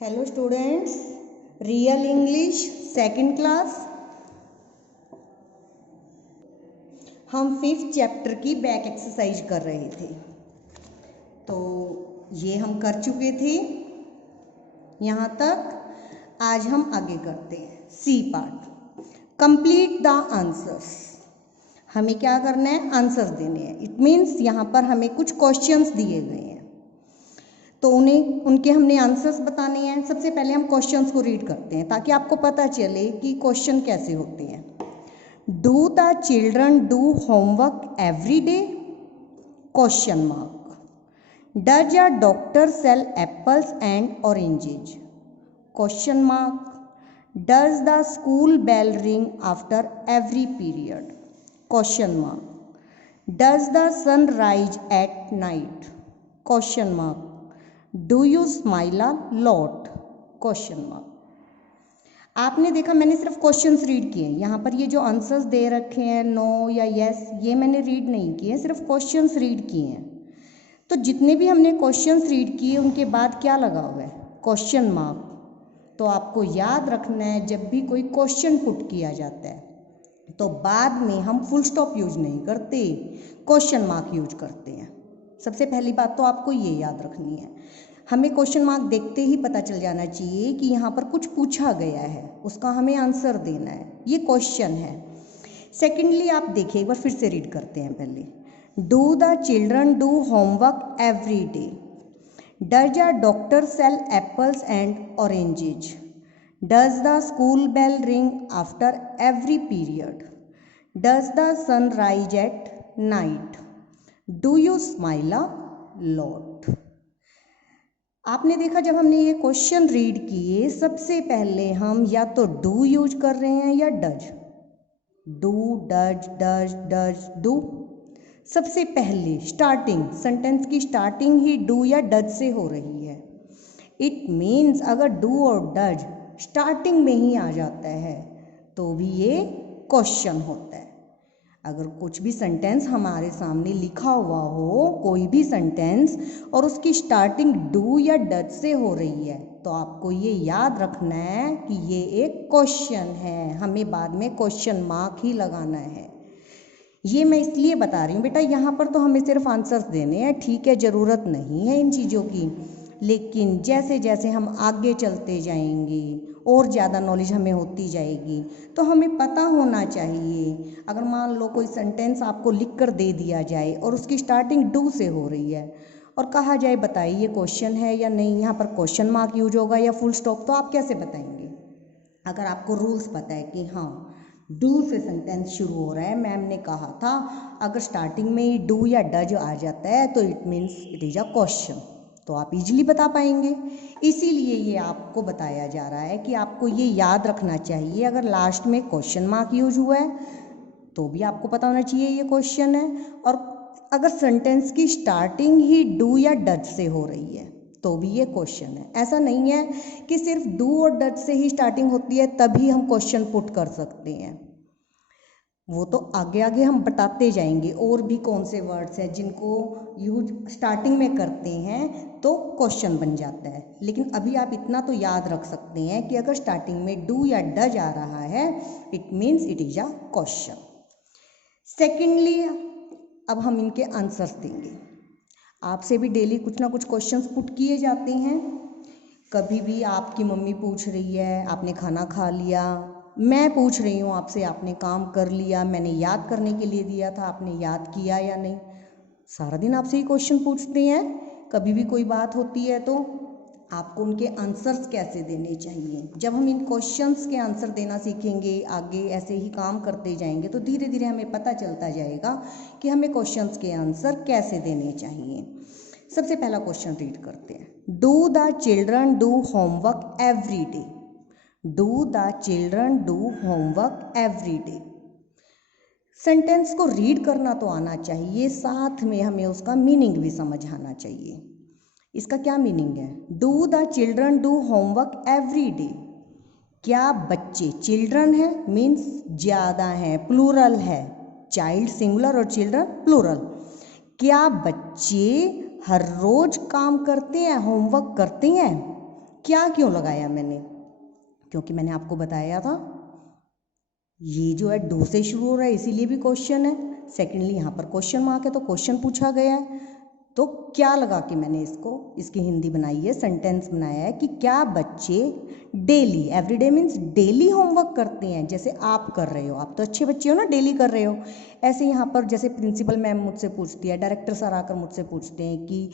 Hello students, real English second class. हम 5th chapter की back exercise कर रहे थे, तो ये हम कर चुके थे यहाँ तक। आज हम आगे करते हैं C part, complete the answers. हमें क्या करना है? आंसर्स देने हैं। इट मीन्स यहाँ पर हमें कुछ क्वेश्चंस दिए गए हैं, तो उनके हमने आंसर्स बताने हैं। सबसे पहले हम क्वेश्चंस को रीड करते हैं ताकि आपको पता चले कि क्वेश्चन कैसे होते हैं। Do the children do homework every day? Question mark. Does a doctor sell apples and oranges? Question mark. Does the school bell ring after every period? Question mark. Does the sun rise at night? Question mark. Do you smile a lot? Question mark. आपने देखा, मैंने सिर्फ questions read किए हैं। यहाँ पर ये जो आंसर्स दे रखे हैं नो या यस, ये मैंने रीड नहीं किए, सिर्फ क्वेश्चंस रीड किए हैं। तो जितने भी हमने क्वेश्चंस रीड किए उनके बाद क्या लगा हुआ है? Question mark. तो आपको याद रखना है, जब भी कोई क्वेश्चन पुट किया जाता है तो बाद में हम फुल स्टॉप यूज नहीं करते, क्वेश्चन मार्क यूज करते हैं। सबसे पहली बात तो आपको ये याद रखनी है। हमें क्वेश्चन मार्क देखते ही पता चल जाना चाहिए कि यहाँ पर कुछ पूछा गया है, उसका हमें आंसर देना है, ये क्वेश्चन है। सेकेंडली आप देखिए, एक बार फिर से रीड करते हैं पहले। Do the children do homework every day? Does a doctor sell apples and oranges? Does the school bell ring after every period? Does the sun rise at night? Do you smile a lot? आपने देखा, जब हमने ये question read किए, सबसे पहले हम या तो डू यूज कर रहे हैं या does. Do, does, does, does, do. सबसे पहले स्टार्टिंग, सेंटेंस की स्टार्टिंग ही डू या डज से हो रही है। इट मीन्स अगर डू और डज स्टार्टिंग में ही आ जाता है तो भी ये क्वेश्चन होता है। अगर कुछ भी सेंटेंस हमारे सामने लिखा हुआ हो, कोई भी सेंटेंस, और उसकी स्टार्टिंग डू या डज से हो रही है, तो आपको ये याद रखना है कि ये एक क्वेश्चन है, हमें बाद में क्वेश्चन मार्क ही लगाना है। ये मैं इसलिए बता रही हूँ बेटा, यहाँ पर तो हमें सिर्फ आंसर्स देने हैं, ठीक है, ज़रूरत नहीं है इन चीज़ों की। लेकिन जैसे जैसे हम आगे चलते जाएंगे और ज़्यादा नॉलेज हमें होती जाएगी, तो हमें पता होना चाहिए। अगर मान लो कोई सेंटेंस आपको लिख कर दे दिया जाए और उसकी स्टार्टिंग डू से हो रही है और कहा जाए बताइए ये क्वेश्चन है या नहीं, यहाँ पर क्वेश्चन मार्क यूज होगा या फुल स्टॉप, तो आप कैसे बताएंगे? अगर आपको रूल्स पता है कि हाँ डू से सेंटेंस शुरू हो रहा है, मैम ने कहा था अगर स्टार्टिंग में ही डू या डज आ जाता है तो it means it is a question, तो आप इजीली बता पाएंगे। इसीलिए ये आपको बताया जा रहा है कि आपको ये याद रखना चाहिए, अगर लास्ट में क्वेश्चन मार्क यूज हुआ है तो भी आपको पता होना चाहिए ये क्वेश्चन है। और अगर सेंटेंस की स्टार्टिंग ही डू या डज से हो रही है तो भी ये क्वेश्चन है। ऐसा नहीं है कि सिर्फ डू और डज से ही स्टार्टिंग होती है तभी हम क्वेश्चन पुट कर सकते हैं, वो तो आगे आगे हम बताते जाएंगे और भी कौन से वर्ड्स हैं जिनको यूज स्टार्टिंग में करते हैं तो क्वेश्चन बन जाता है। लेकिन अभी आप इतना तो याद रख सकते हैं कि अगर स्टार्टिंग में डू या डज आ रहा है it means it is a question. Secondly अब हम इनके आंसर्स देंगे। आपसे भी डेली कुछ ना कुछ क्वेश्चंस पुट किए जाते हैं। कभी भी आपकी मम्मी पूछ रही है आपने खाना खा लिया, मैं पूछ रही हूँ आपसे आपने काम कर लिया, मैंने याद करने के लिए दिया था आपने याद किया या नहीं। सारा दिन आपसे ही क्वेश्चन पूछते हैं। कभी भी कोई बात होती है तो आपको उनके आंसर्स कैसे देने चाहिए। जब हम इन क्वेश्चंस के आंसर देना सीखेंगे, आगे ऐसे ही काम करते जाएंगे, तो धीरे धीरे हमें पता चलता जाएगा कि हमें क्वेश्चंस के आंसर कैसे देने चाहिए। सबसे पहला क्वेश्चन रीड करते हैं। Do the children do homework every day? Do the children do homework every day? Sentence को रीड करना तो आना चाहिए, साथ में हमें उसका मीनिंग भी समझ आना चाहिए। इसका क्या मीनिंग है? Do the children do homework every day. क्या बच्चे, चिल्ड्रन है मीन्स ज़्यादा है, प्लूरल है, चाइल्ड सिंगुलर और चिल्ड्रन प्लूरल। क्या बच्चे हर रोज काम करते हैं, होमवर्क करते हैं? क्या क्यों लगाया मैंने? क्योंकि मैंने आपको बताया था ये जो है डू से शुरू हो रहा है, इसीलिए भी क्वेश्चन है। सेकेंडली यहाँ पर क्वेश्चन मार्क है तो क्वेश्चन पूछा गया है। तो क्या लगा के मैंने इसकी हिंदी बनाई है, सेंटेंस बनाया है कि क्या बच्चे daily, everyday means daily homework करते हैं, जैसे आप कर रहे हो। आप तो अच्छे बच्चे हो ना, डेली कर रहे हो। ऐसे यहाँ पर जैसे प्रिंसिपल मैम मुझसे पूछती है, डायरेक्टर सर आकर मुझसे पूछते हैं कि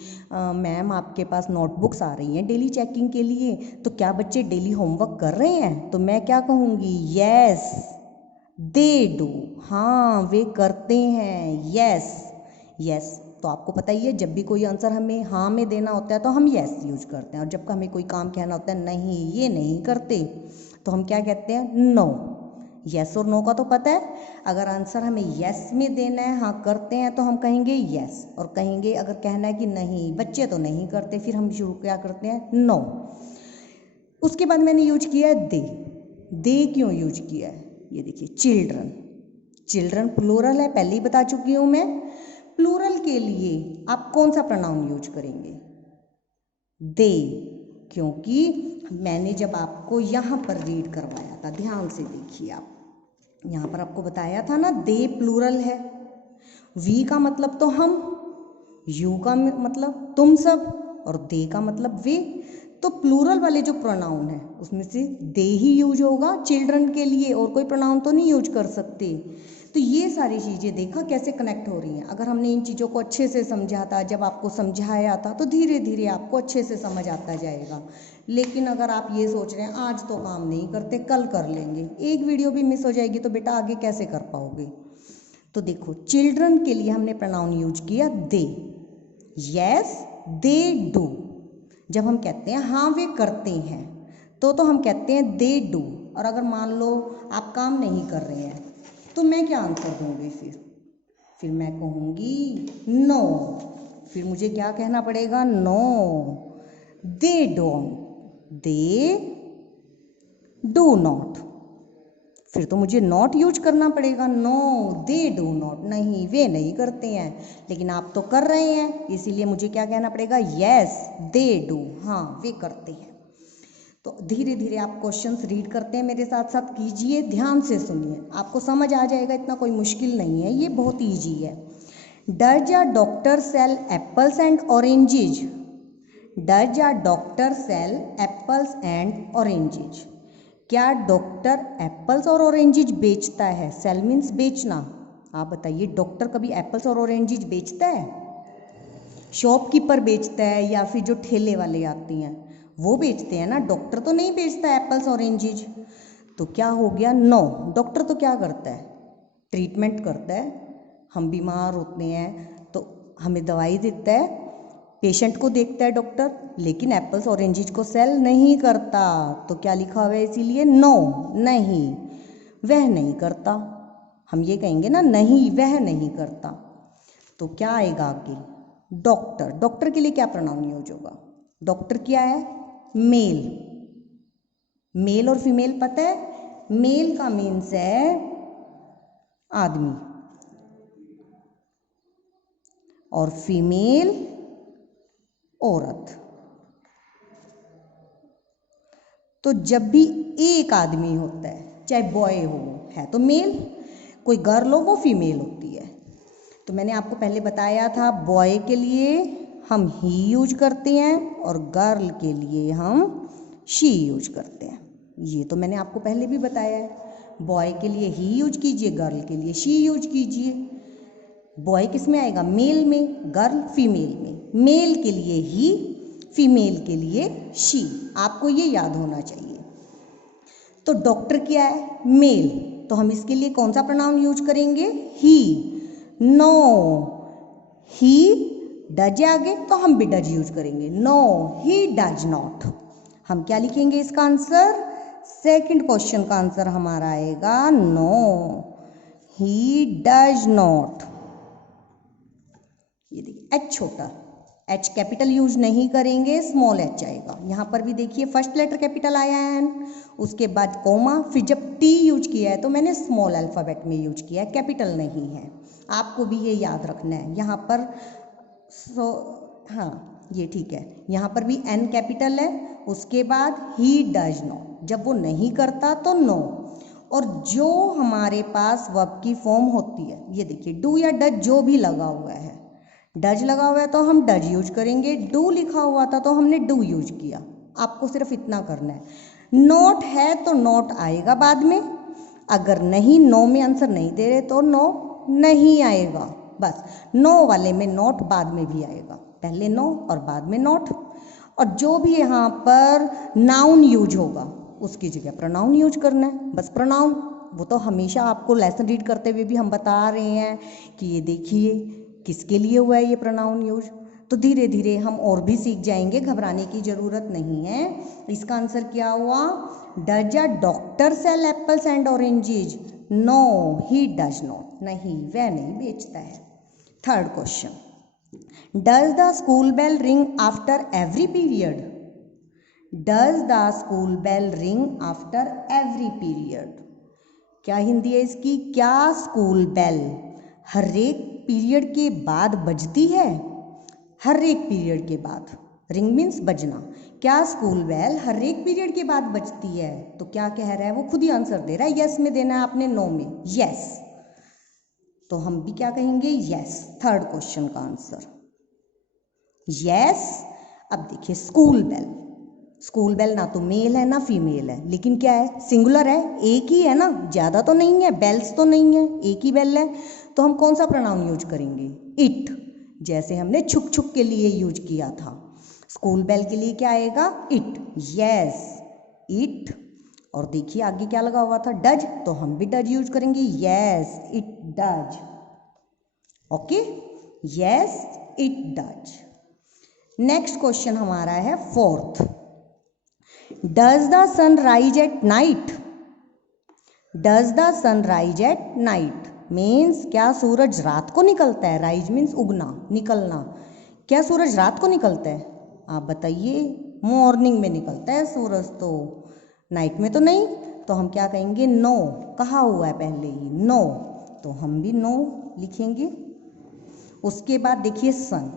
मैम आपके पास नोटबुक्स आ रही हैं डेली चेकिंग के लिए, तो क्या बच्चे डेली होमवर्क कर रहे हैं? तो मैं क्या कहूँगी? Yes they do. हाँ वे करते हैं, यस यस। तो आपको पता ही है, जब भी कोई आंसर हमें हाँ में देना होता है तो हम यस यूज करते हैं, और जब हमें कोई काम कहना होता है नहीं ये नहीं करते, तो हम क्या कहते हैं? नो। यस और नो का तो पता है। अगर आंसर हमें यस में देना है, हाँ करते हैं, तो हम कहेंगे यस, और कहेंगे अगर कहना है कि नहीं बच्चे तो नहीं करते, फिर हम शुरू क्या करते हैं? नो। उसके बाद मैंने यूज किया है दे। दे क्यों यूज किया है? ये देखिए, चिल्ड्रन। चिल्ड्रन प्लूरल है, पहले ही बता चुकी हूँ मैं। प्लूरल के लिए आप कौन सा प्रोनाउन यूज करेंगे? दे। क्योंकि मैंने जब आपको यहाँ पर रीड करवाया था, ध्यान से देखिए आप, यहाँ पर आपको बताया था ना दे प्लूरल है। वी का मतलब तो हम, यू का मतलब तुम सब, और दे का मतलब वे। तो प्लूरल वाले जो प्रोनाउन है उसमें से दे ही यूज होगा चिल्ड्रन के लिए, और कोई प्रोनाउन तो नहीं यूज कर सकते। तो ये सारी चीज़ें देखा कैसे कनेक्ट हो रही हैं। अगर हमने इन चीज़ों को अच्छे से समझा था, जब आपको समझाया था, तो धीरे धीरे आपको अच्छे से समझ आता जाएगा। लेकिन अगर आप ये सोच रहे हैं आज तो काम नहीं करते कल कर लेंगे, एक वीडियो भी मिस हो जाएगी, तो बेटा आगे कैसे कर पाओगे? तो देखो, चिल्ड्रन के लिए हमने प्रोनाउन यूज किया दे। Yes they do. जब हम कहते हैं हाँ वे करते हैं, तो हम कहते हैं दे डू। और अगर मान लो आप काम नहीं कर रहे हैं, तो मैं क्या आंसर दूंगी? फिर मैं कहूँगी नो। फिर मुझे क्या कहना पड़ेगा? No they don't, they do not. फिर तो मुझे नॉट यूज करना पड़ेगा। नो दे डू नॉट, नहीं वे नहीं करते हैं। लेकिन आप तो कर रहे हैं, इसीलिए मुझे क्या कहना पड़ेगा? यस दे डू, हाँ वे करते हैं। तो धीरे धीरे आप क्वेश्चंस रीड करते हैं, मेरे साथ साथ कीजिए, ध्यान से सुनिए, आपको समझ आ जाएगा, इतना कोई मुश्किल नहीं है, ये बहुत ईजी है। Does a doctor sell apples and oranges? Does a doctor sell apples and oranges? क्या डॉक्टर एप्पल्स और ऑरेंजेज बेचता है? सेल मीन्स बेचना। आप बताइए, डॉक्टर कभी एप्पल्स और ऑरेंजेज बेचता है? शॉपकीपर बेचता है, या फिर जो ठेले वाले आते हैं वो बेचते हैं ना, डॉक्टर तो नहीं बेचता एप्पल्स ऑरेंजेज। तो क्या हो गया? नो। डॉक्टर तो क्या करता है? ट्रीटमेंट करता है। हम बीमार होते हैं तो हमें दवाई देता है, पेशेंट को देखता है डॉक्टर, लेकिन एप्पल्स ऑरेंजेज को सेल नहीं करता। तो क्या लिखा हुआ है? इसीलिए नो, नहीं वह नहीं करता। हम ये कहेंगे ना, नहीं वह नहीं करता। तो क्या आएगा आगे? डॉक्टर। डॉक्टर के लिए क्या प्रोनाउन यूज होगा? डॉक्टर क्या है? मेल। मेल और फीमेल पता है? मेल का मीन्स है आदमी, और फीमेल औरत। तो जब भी एक आदमी होता है, चाहे बॉय हो, है तो मेल, कोई गर्ल हो वो फीमेल होती है। तो मैंने आपको पहले बताया था, बॉय के लिए हम ही यूज करते हैं, और गर्ल के लिए हम शी यूज करते हैं। ये तो मैंने आपको पहले भी बताया है। बॉय के लिए ही यूज कीजिए, गर्ल के लिए शी यूज कीजिए। बॉय किस में आएगा? मेल में, गर्ल फीमेल में। मेल के लिए ही, फीमेल के लिए शी। आपको ये याद होना चाहिए। तो डॉक्टर क्या है? मेल। तो हम इसके लिए कौन सा प्रोनाउन यूज करेंगे? ही। नो, ही डज आगे तो हम भी डज यूज करेंगे। No he does not. हम क्या लिखेंगे इसका आंसर? सेकंड क्वेश्चन का आंसर हमारा आएगा नो ही डज नॉट। ये देखिए, एच छोटा, एच कैपिटल यूज नहीं करेंगे, स्मॉल एच आएगा। यहाँ पर भी देखिए, फर्स्ट लेटर कैपिटल आया है, उसके बाद कोमा, फिर जब टी यूज किया है तो मैंने स्मॉल अल्फ़ाबेट में यूज किया है, कैपिटल नहीं है। आपको भी ये याद रखना है। यहाँ पर हाँ ये ठीक है, यहाँ पर भी एन कैपिटल है, उसके बाद ही डज नॉट, जब वो नहीं करता तो नो। और जो हमारे पास वर्ब की फॉर्म होती है, ये देखिए डू या डज जो भी लगा हुआ है, डज लगा हुआ है तो हम डज यूज करेंगे, डू लिखा हुआ था तो हमने डू यूज किया। आपको सिर्फ इतना करना है। नॉट है तो नॉट आएगा बाद में, अगर नहीं, नो में आंसर नहीं दे रहे तो नो नहीं आएगा। बस नो वाले में नॉट बाद में भी आएगा, पहले नो और बाद में नॉट। और जो भी यहाँ पर नाउन यूज होगा उसकी जगह प्रोनाउन यूज करना है, बस प्रोनाउन। वो तो हमेशा आपको लेसन रीड करते हुए भी हम बता रहे हैं कि ये देखिए किसके लिए हुआ है ये प्रोनाउन यूज। तो धीरे धीरे हम और भी सीख जाएंगे, घबराने की ज़रूरत नहीं है। इसका आंसर क्या हुआ? Does a doctor sell apples and oranges? No he does not, नहीं वह नहीं बेचता है। Third question, does the school bell ring after every period? Does the school bell ring after every period? क्या हिंदी है इसकी? क्या स्कूल बेल हर एक पीरियड के बाद बजती है? हर एक पीरियड के बाद, रिंग मीन्स बजना। क्या स्कूल बेल हर एक पीरियड के बाद बजती है? तो क्या कह रहा है वो? खुद ही आंसर दे रहा है। यस में देना है आपने, नो में। यस, तो हम भी क्या कहेंगे? यस। थर्ड क्वेश्चन का आंसर यस। अब देखिए स्कूल बेल, स्कूल बेल ना तो मेल है ना फीमेल है, लेकिन क्या है? सिंगुलर है, एक ही है ना, ज़्यादा तो नहीं है, बेल्स तो नहीं है, एक ही बेल है। तो हम कौन सा प्रोनाउन यूज करेंगे? इट, जैसे हमने छुक छुक के लिए यूज किया था। स्कूल बेल के लिए क्या आएगा? इट। Yes it. और देखिए आगे क्या लगा हुआ था? डज, तो हम भी डज यूज करेंगे। Yes it does. Okay, yes it does. Next question हमारा है fourth, does the sun rise at night? Does the sun rise at night means क्या सूरज रात को निकलता है? राइज मीन्स उगना, निकलना। क्या सूरज रात को निकलता है? आप बताइए। मॉर्निंग में निकलता है सूरज, तो नाइट में तो नहीं। तो हम क्या कहेंगे? नो, कहा हुआ है पहले ही, नो, तो हम भी नो लिखेंगे। उसके बाद देखिए सन,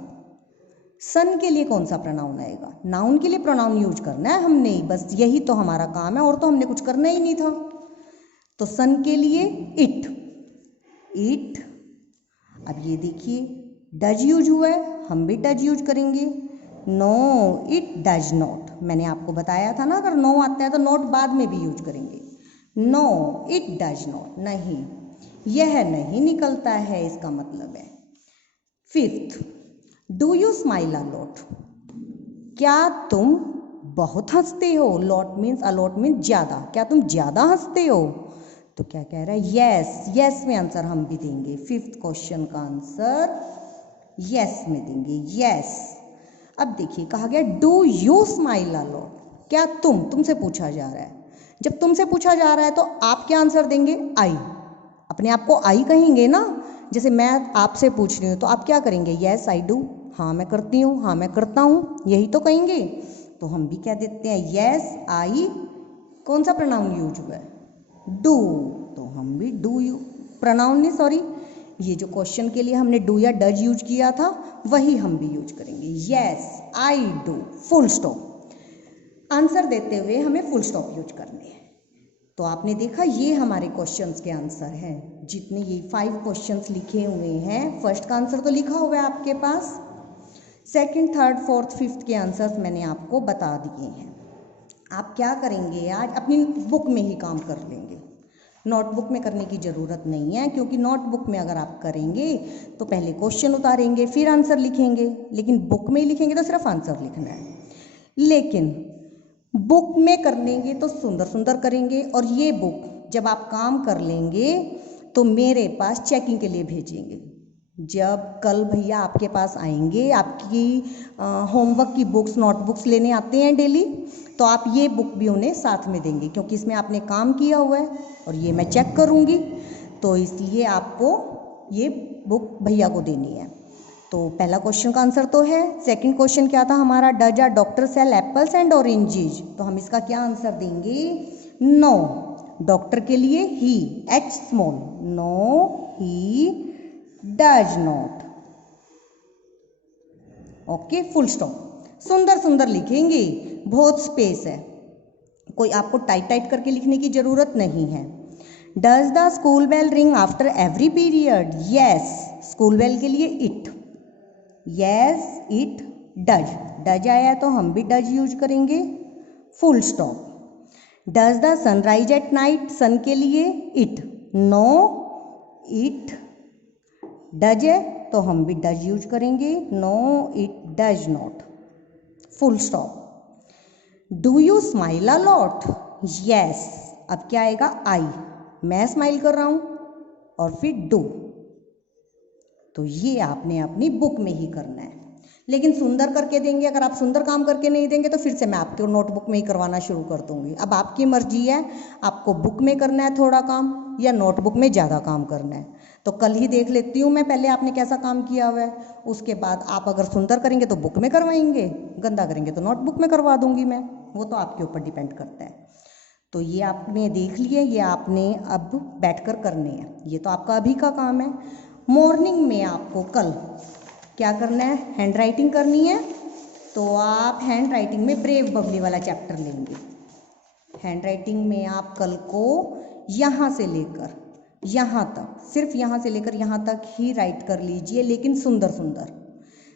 सन के लिए कौन सा प्रोनाउन आएगा? नाउन के लिए प्रोनाउन यूज करना है हमने, बस यही तो हमारा काम है, और तो हमने कुछ करना ही नहीं था। तो सन के लिए इट, इट। अब ये देखिए डज यूज हुआ है, हम भी डज यूज करेंगे। नो इट डज नॉट, मैंने आपको बताया था ना, अगर नो आता है तो नॉट बाद में भी यूज करेंगे। नो इट डज नॉट, नहीं यह नहीं निकलता है, इसका मतलब है। Fifth, do you smile a lot? क्या तुम बहुत हंसते हो? लॉट मीन्स, अलॉट मीन्स ज़्यादा। क्या तुम ज़्यादा हंसते हो? तो क्या कह रहा है? यस। यस में आंसर हम भी देंगे। फिफ्थ क्वेश्चन का आंसर यस में देंगे, यस। अब देखिए कहा गया do you smile a lot? क्या तुमसे पूछा जा रहा है। जब तुमसे पूछा जा रहा है तो आप क्या आंसर देंगे? आई, अपने आप को आई कहेंगे ना। जैसे मैं आपसे पूछ रही हूँ तो आप क्या करेंगे? यस आई डू, हाँ मैं करती हूँ, हाँ मैं करता हूँ, यही तो कहेंगे। तो हम भी क्या देते हैं? Yes I. कौन सा प्रोनाउन यूज हुआ है? डू, तो हम भी डू यू, प्रोनाउन नहीं सॉरी, ये जो क्वेश्चन के लिए हमने डू या डज यूज किया था वही हम भी यूज करेंगे। Yes I do, full stop. Answer देते हुए हमें फुल स्टॉप यूज करने हैं। तो आपने देखा ये हमारे क्वेश्चंस के आंसर हैं। जितने ये 5 क्वेश्चंस लिखे हुए हैं, फर्स्ट का आंसर तो लिखा हुआ है आपके पास, सेकंड, थर्ड, फोर्थ, फिफ्थ के आंसर्स मैंने आपको बता दिए हैं। आप क्या करेंगे? आज अपनी बुक में ही काम कर लेंगे, नोटबुक में करने की ज़रूरत नहीं है, क्योंकि नोटबुक में अगर आप करेंगे तो पहले क्वेश्चन उतारेंगे फिर आंसर लिखेंगे, लेकिन बुक में ही लिखेंगे तो सिर्फ आंसर लिखना है। लेकिन बुक में करेंगे तो सुंदर सुंदर करेंगे, और ये बुक जब आप काम कर लेंगे तो मेरे पास चेकिंग के लिए भेजेंगे। जब कल भैया आपके पास आएंगे, आपकी होमवर्क की बुक्स, नोटबुक्स लेने आते हैं डेली, तो आप ये बुक भी उन्हें साथ में देंगे, क्योंकि इसमें आपने काम किया हुआ है और ये मैं चेक करूँगी, तो इसलिए आपको ये बुक भैया को देनी है। तो पहला क्वेश्चन का आंसर तो है। सेकंड क्वेश्चन क्या था हमारा? Does a doctor sell apples and oranges? तो हम इसका क्या आंसर देंगे? नो। डॉक्टर के लिए he, H small, no he does not. Okay, full stop. सुंदर सुंदर लिखेंगे, बहुत स्पेस है, कोई आपको टाइट टाइट करके लिखने की ज़रूरत नहीं है। Does the school bell ring after every period? Yes, school bell के लिए it, yes it does, does आया तो हम भी डज यूज करेंगे, full stop. Does the sun rise at night? Sun के लिए इट, नो इट डज है तो हम भी डज यूज करेंगे, no it does not, full stop. Do you smile a lot? Yes, अब क्या आएगा? आई, मैं स्माइल कर रहा हूं और फिर डू, तो ये आपने अपनी बुक में ही करना है। लेकिन सुंदर करके देंगे, अगर आप सुंदर काम करके नहीं देंगे तो फिर से मैं आपको नोटबुक में ही करवाना शुरू कर दूंगी। अब आपकी मर्जी है, आपको बुक में करना है थोड़ा काम या नोटबुक में ज़्यादा काम करना है। तो कल ही देख लेती हूँ मैं पहले आपने कैसा काम किया हुआ है, उसके बाद आप अगर सुंदर करेंगे तो बुक में करवाएंगे, गंदा करेंगे तो नोटबुक में करवा दूंगी मैं, वो तो आपके ऊपर डिपेंड करता है। तो ये आपने देख लिए, ये आपने अब बैठकर करने हैं, ये तो आपका अभी का काम है। मॉर्निंग में आपको कल क्या करना है? हैंड राइटिंग करनी है, तो आप हैंड राइटिंग में ब्रेव बबली वाला चैप्टर लेंगे। हैंड राइटिंग में आप कल को यहाँ से लेकर यहाँ तक, सिर्फ यहाँ से लेकर यहाँ तक ही राइट कर लीजिए, लेकिन सुंदर सुंदर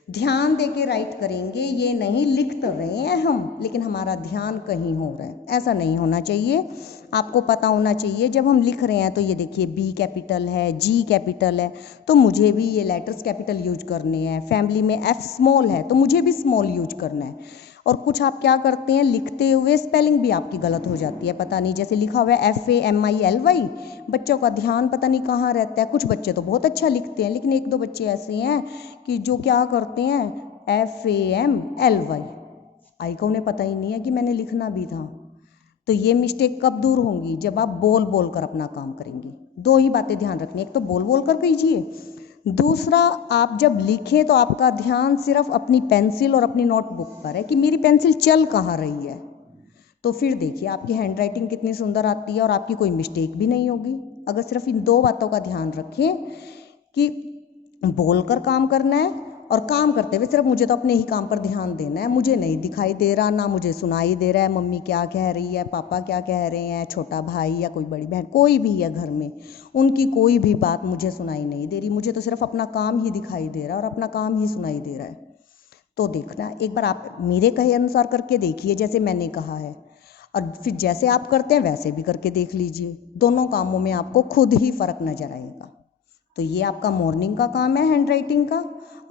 ध्यान देके राइट करेंगे। ये नहीं लिख तो रहे हैं हम, लेकिन हमारा ध्यान कहीं हो रहा है, ऐसा नहीं होना चाहिए। आपको पता होना चाहिए जब हम लिख रहे हैं तो ये देखिए बी कैपिटल है, जी कैपिटल है, तो मुझे भी ये लेटर्स कैपिटल यूज करने हैं। फैमिली में एफ स्मॉल है तो मुझे भी स्मॉल यूज करना है। और कुछ आप क्या करते हैं, लिखते हुए स्पेलिंग भी आपकी गलत हो जाती है, पता नहीं, जैसे लिखा हुआ है FAMILY, बच्चों का ध्यान पता नहीं कहाँ रहता है। कुछ बच्चे तो बहुत अच्छा लिखते हैं, लेकिन एक दो बच्चे ऐसे हैं कि जो क्या करते हैं FAMLY, आई का उन्हें पता ही नहीं है कि मैंने लिखना भी था। तो ये मिस्टेक कब दूर होंगी? जब आप बोल बोल कर अपना काम करेंगे। दो ही बातें ध्यान रखनी, एक तो बोल बोल कर कीजिए, दूसरा आप जब लिखें तो आपका ध्यान सिर्फ अपनी पेंसिल और अपनी नोटबुक पर है कि मेरी पेंसिल चल कहाँ रही है। तो फिर देखिए आपकी हैंड राइटिंग कितनी सुंदर आती है और आपकी कोई मिस्टेक भी नहीं होगी। अगर सिर्फ इन दो बातों का ध्यान रखें कि बोलकर काम करना है और काम करते हुए सिर्फ मुझे तो अपने ही काम पर ध्यान देना है, मुझे नहीं दिखाई दे रहा, ना मुझे सुनाई दे रहा है मम्मी क्या कह रही है, पापा क्या कह रहे हैं, छोटा भाई या कोई बड़ी बहन कोई भी है घर में, उनकी कोई भी बात मुझे सुनाई नहीं दे रही, मुझे तो सिर्फ अपना काम ही दिखाई दे रहा है और अपना काम ही सुनाई दे रहा है। तो देखना, एक बार आप मेरे कहे अनुसार करके देखिए जैसे मैंने कहा है, और फिर जैसे आप करते हैं वैसे भी करके देख लीजिए। दोनों कामों में आपको खुद ही फर्क नजर आएगा। तो ये आपका मॉर्निंग का काम है हैंड राइटिंग का,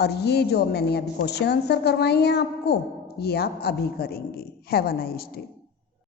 और ये जो मैंने अभी क्वेश्चन आंसर करवाए हैं आपको, ये आप अभी करेंगे। Have a nice day.